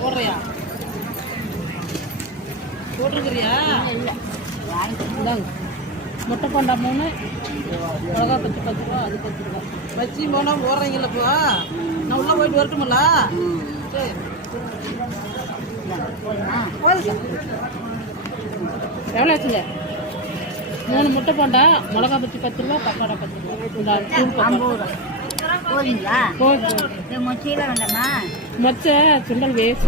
போடுறியா போட்டிருக்கிறியா? முட்டை போண்டா 3, மிளகா பச்சை 10 ரூபா, அது 10 ரூபா. வச்சு போனால் போடுறீங்களா? இப்போ நான் உள்ளே போயிட்டு வரட்டுமில்ல? சரி எவ்வளோ ஆச்சுங்க? 3 முட்டை போண்டா, மிளகா பச்சி 10 ரூபா, பக்கோடா 10 ரூபா. போதுங்களா? போதும். மொச்சையில் வேண்டாமா? மொச்சை சுண்டல் வேஸ்ட்.